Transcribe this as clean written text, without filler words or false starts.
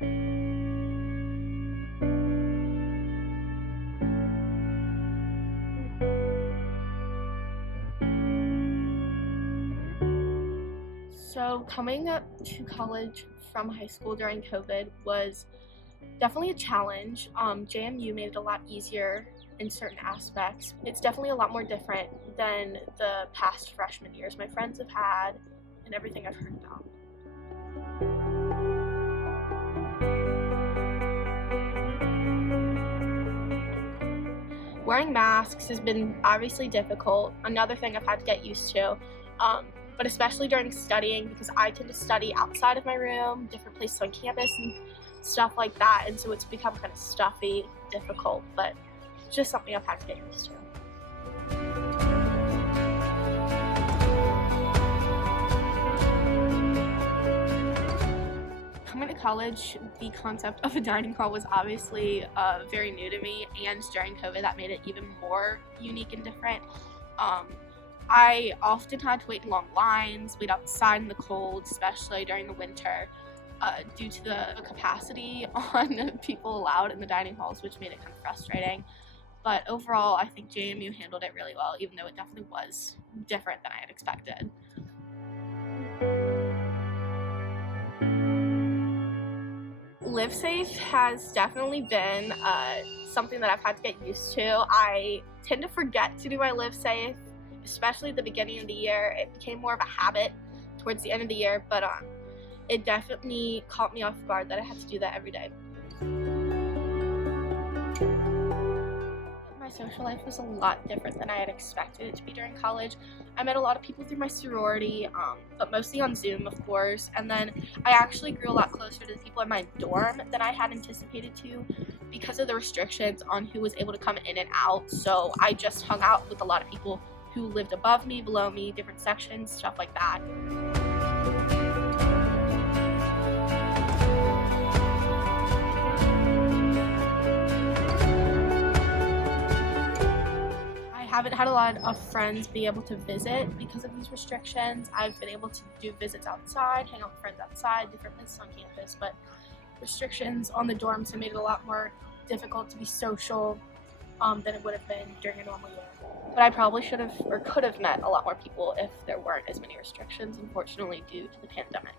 So coming up to college from high school during COVID was definitely a challenge. JMU made it a lot easier in certain aspects. It's definitely a lot more different than the past freshman years my friends have had and everything I've heard about. Wearing masks has been obviously difficult, another thing I've had to get used to, but especially during studying because I tend to study outside of my room, different places on campus and stuff like that, and so it's become kind of stuffy, difficult, but it's just something I've had to get used to. Coming to college, the concept of a dining hall was obviously very new to me, and during COVID that made it even more unique and different. I often had to wait in long lines, wait outside in the cold, especially during the winter, due to the capacity on people allowed in the dining halls, which made it kind of frustrating. But overall, I think JMU handled it really well, even though it definitely was different than I had expected. Live safe has definitely been something that I've had to get used to. I tend to forget to do my live safe, especially at the beginning of the year. It became more of a habit towards the end of the year, but it definitely caught me off guard that I had to do that every day. My social life was a lot different than I had expected it to be during college. I met a lot of people through my sorority, but mostly on Zoom, of course, and then I actually grew a lot closer to the people in my dorm than I had anticipated to because of the restrictions on who was able to come in and out, so I just hung out with a lot of people who lived above me, below me, different sections, stuff like that. I haven't had a lot of friends be able to visit because of these restrictions. I've been able to do visits outside, hang out with friends outside, different places on campus, but restrictions on the dorms have made it a lot more difficult to be social than it would have been during a normal year. But I probably should have or could have met a lot more people if there weren't as many restrictions, unfortunately, due to the pandemic.